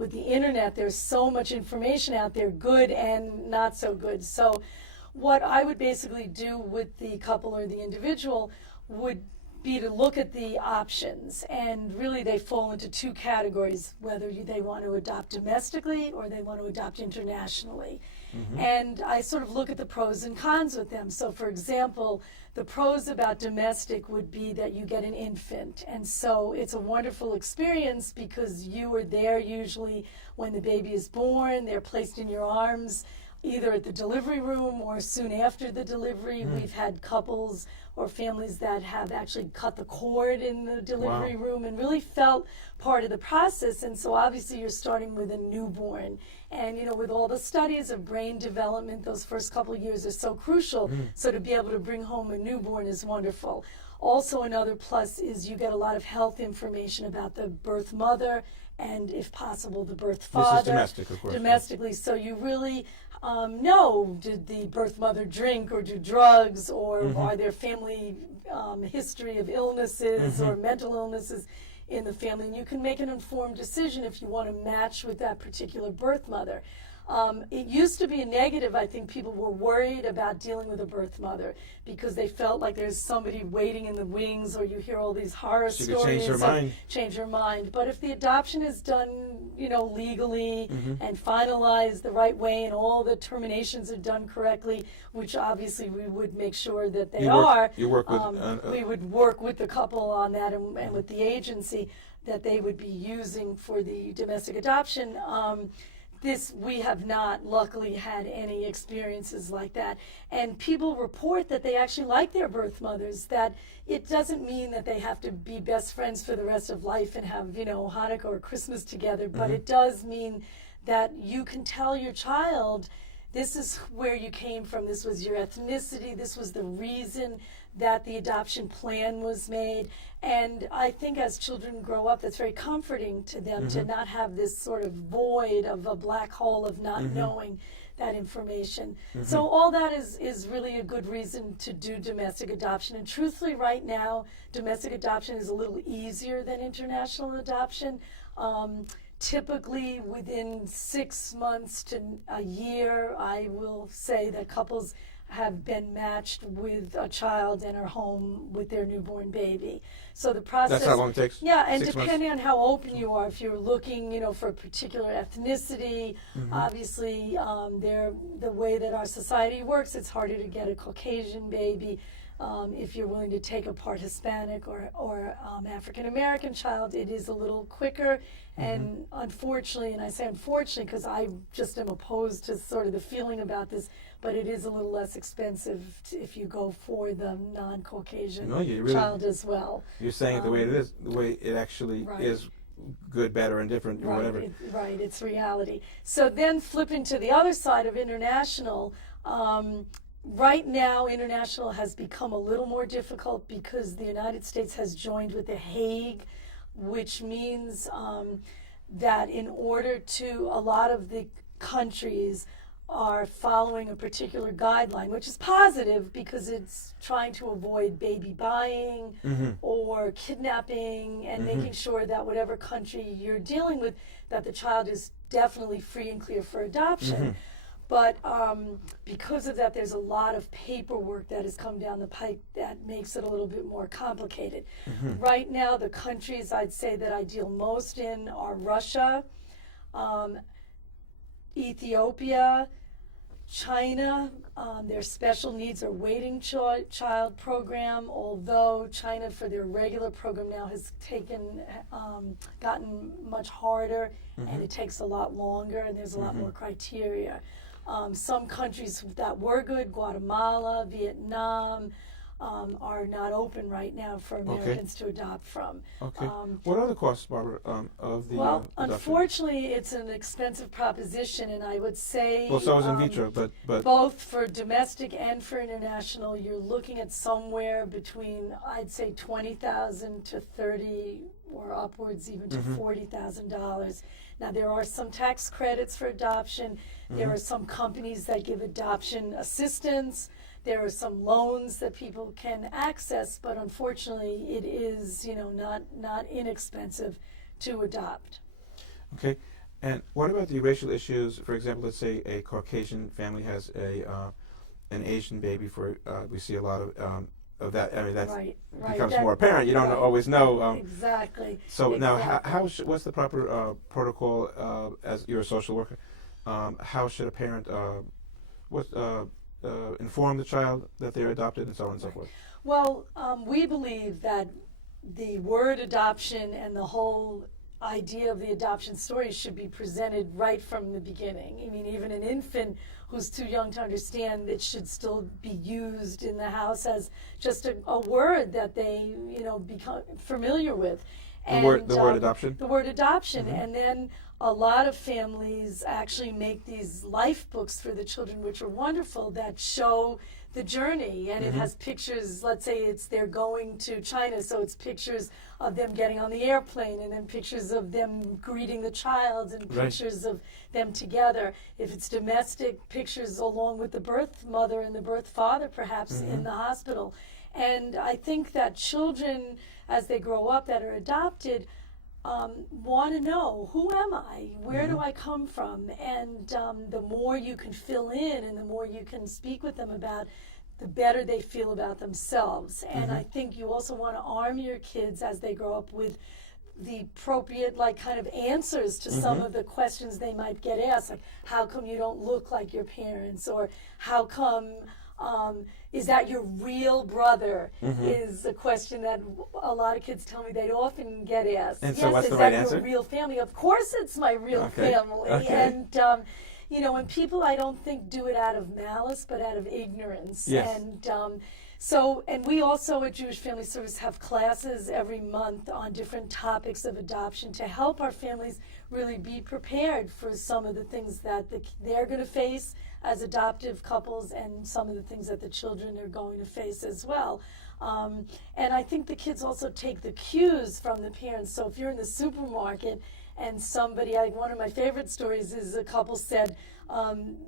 with the internet, there's so much information out there, good and not so good. So what I would basically do with the couple or the individual would be to look at the options, and really they fall into two categories, whether they want to adopt domestically or they want to adopt internationally. And I sort of look at the pros and cons with them. So for example, the pros about domestic would be that you get an infant, and so it's a wonderful experience because you are there usually when the baby is born. They're placed in your arms either at the delivery room or soon after the delivery. We've had couples or families that have actually cut the cord in the delivery room and really felt part of the process. And so obviously you're starting with a newborn. And you know, with all the studies of brain development, those first couple of years are so crucial. So to be able to bring home a newborn is wonderful. Also, another plus is you get a lot of health information about the birth mother and, if possible, the birth father. This is domestic, of course. Domestically, so you really know, did the birth mother drink or do drugs, or are there family history of illnesses or mental illnesses in the family? And you can make an informed decision if you want to match with that particular birth mother. It used to be a negative. I think people were worried about dealing with a birth mother because they felt like there's somebody waiting in the wings, or you hear all these horror She stories. could change her mind. Change her mind. But if the adoption is done, you know, legally and finalized the right way, and all the terminations are done correctly, which obviously we would make sure that they are. You work with. We would work with the couple on that, and with the agency that they would be using for the domestic adoption. We have not, luckily, had any experiences like that. And people report that they actually like their birth mothers, that it doesn't mean that they have to be best friends for the rest of life and have, you know, Hanukkah or Christmas together, but it does mean that you can tell your child, this is where you came from, this was your ethnicity, this was the reason that the adoption plan was made. And I think as children grow up, that's very comforting to them to not have this sort of void of a black hole of not knowing that information. So all that is really a good reason to do domestic adoption. And truthfully, right now, domestic adoption is a little easier than international adoption. Typically within 6 months to a year, I will say that couples have been matched with a child and are home with their newborn baby. So the process. That's how long it takes? Yeah, and 6 months? depending on how open you are, if you're looking, you know, for a particular ethnicity, obviously, the way that our society works, it's harder to get a Caucasian baby. If you're willing to take a part Hispanic or African American child, it is a little quicker. And unfortunately, and I say unfortunately because I just am opposed to sort of the feeling about this, but it is a little less expensive if you go for the non-Caucasian child as well. You're saying it the way it is, the way it actually is, good, better, and different, or whatever. Right, it's reality. So then flipping to the other side of international, right now, international has become a little more difficult because the United States has joined with The Hague, which means that in order to, a lot of the countries are following a particular guideline, which is positive because it's trying to avoid baby buying or kidnapping, and making sure that whatever country you're dealing with, that the child is definitely free and clear for adoption. But because of that, there's a lot of paperwork that has come down the pike that makes it a little bit more complicated. Right now, the countries I'd say that I deal most in are Russia, Ethiopia, China. Their special needs or waiting child program, although China for their regular program now has gotten much harder, and it takes a lot longer, and there's a lot more criteria. Some countries that were good, Guatemala, Vietnam, are not open right now for Americans to adopt from. Okay. What are the costs, Barbara, of the Well, adoption? unfortunately, it's an expensive proposition, and I would say Well, so is in vitro, but both for domestic and for international, you're looking at somewhere between, I'd say, $20,000 to $30,000 or upwards even to $40,000. Now, there are some tax credits for adoption. There are some companies that give adoption assistance. There are some loans that people can access, but unfortunately, it is, you know, not inexpensive to adopt. Okay. And what about the racial issues? For example, let's say a Caucasian family has a an Asian baby. We see a lot of that. I mean, that right. becomes more apparent. You don't right. always know. Exactly. So now, Exactly. what's the proper protocol as you're a social worker? How should a parent what inform the child that they're adopted and so on and so forth? Well, we believe that the word adoption and the whole idea of the adoption story should be presented right from the beginning. I mean, even an infant who's too young to understand it should still be used in the house as just a word that they, become familiar with. The word adoption? The word adoption. Mm-hmm. And then a lot of families actually make these life books for the children, which are wonderful, that show the journey. And Mm-hmm. it has pictures, let's say they're going to China, so it's pictures of them getting on the airplane, and then pictures of them greeting the child, and Right. pictures of them together. If it's domestic, pictures along with the birth mother and the birth father, perhaps, Mm-hmm. in the hospital. And I think that children, as they grow up that are adopted, want to know, who am I? Where do I come from? And the more you can fill in and the more you can speak with them about, the better they feel about themselves. And I think you also want to arm your kids as they grow up with the appropriate, kind of answers to some of the questions they might get asked, like, how come you don't look like your parents? Or how come, is that your real brother? Is a question that a lot of kids tell me they'd often get asked. And yes, so what's is the that right your answer? real family? Of course it's my real Okay. family. Okay. And, and people, I don't think, do it out of malice, but out of ignorance. Yes. And we also at Jewish Family Service have classes every month on different topics of adoption to help our families really be prepared for some of the things that they're going to face as adoptive couples, and some of the things that the children are going to face as well. And I think the kids also take the cues from the parents. So if you're in the supermarket and somebody, one of my favorite stories is a couple said,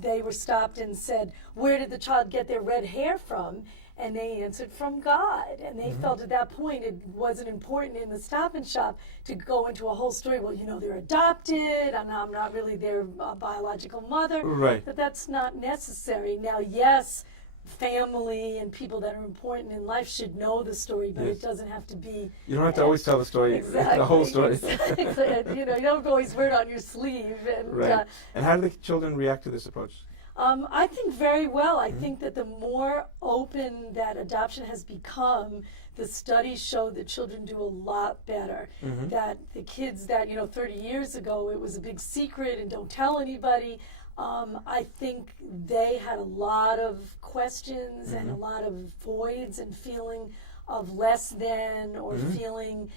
they were stopped and said, where did the child get their red hair from? And they answered, from God. And they felt at that point it wasn't important in the Stop and Shop to go into a whole story. Well, they're adopted, and I'm not really their biological mother. Right. But that's not necessary. Now, yes, family and people that are important in life should know the story, but Yes. it doesn't have to be. You don't have to always tell the story, Exactly, the whole story. Exactly. You don't always wear it on your sleeve. And, Right. And how do the children react to this approach? I think very well. I think that the more open that adoption has become, the studies show that children do a lot better. That the kids that, 30 years ago, it was a big secret and don't tell anybody. I think they had a lot of questions and a lot of voids and feeling of less than, or feeling,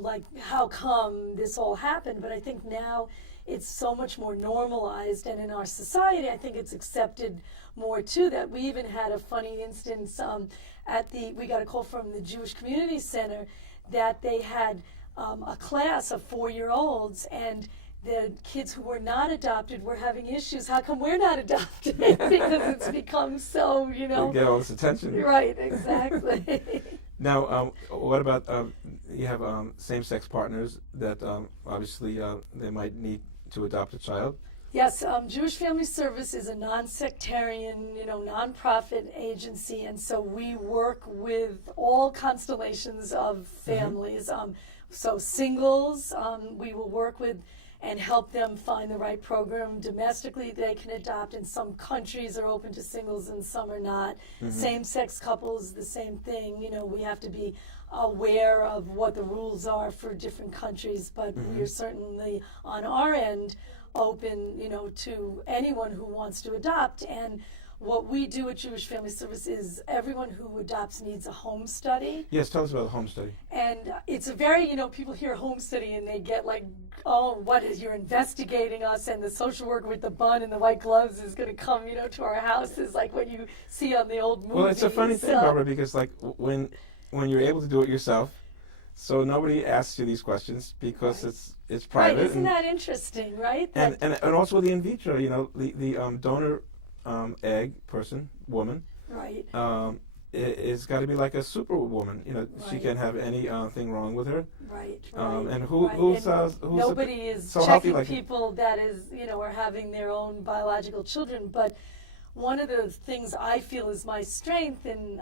like, how come this all happened? But I think now it's so much more normalized, and in our society, I think it's accepted more too. That we even had a funny instance we got a call from the Jewish Community Center that they had a class of 4-year-olds, and the kids who were not adopted were having issues. How come we're not adopted? Because it's become so, You get all this attention. Right, exactly. Now, what about you have same-sex partners that obviously they might need to adopt a child? Yes, Jewish Family Service is a non-sectarian, nonprofit agency, and so we work with all constellations of families. So singles, we will work with and help them find the right program. Domestically, they can adopt, and some countries are open to singles and some are not. Same-sex couples, the same thing. We have to be aware of what the rules are for different countries, but we're certainly on our end open, to anyone who wants to adopt. And what we do at Jewish Family Service is everyone who adopts needs a home study. Yes, tell us about the home study. And it's a very, people hear home study and they get like, oh, what is, you're investigating us, and the social worker with the bun and the white gloves is going to come, to our house, is like what you see on the old movies. Well, it's a funny thing, Barbara, because like when you're able to do it yourself, so nobody asks you these questions because it's private. Right, isn't that interesting, right? And also the in vitro, the donor egg woman, right. is got to be like a superwoman. You know, she Right. can't have any thing wrong with her. Right. And right. who's And nobody is so healthy checking like people that is, are having their own biological children. But one of the things I feel is my strength in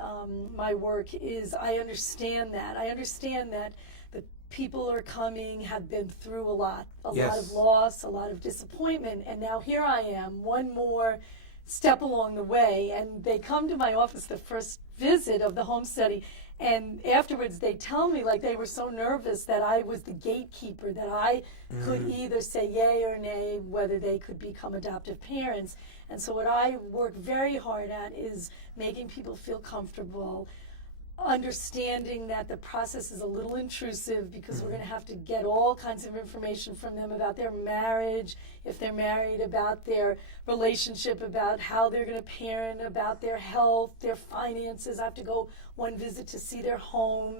my work is I understand that. I understand that the people are coming, have been through a lot Yes. of loss, a lot of disappointment, and now here I am, one more step along the way, and they come to my office the first visit of the home study, and afterwards they tell me like they were so nervous that I was the gatekeeper, that I could either say yay or nay whether they could become adoptive parents. And so what I work very hard at is making people feel comfortable, understanding that the process is a little intrusive because we're going to have to get all kinds of information from them about their marriage, if they're married, about their relationship, about how they're going to parent, about their health, their finances. I have to go one visit to see their home,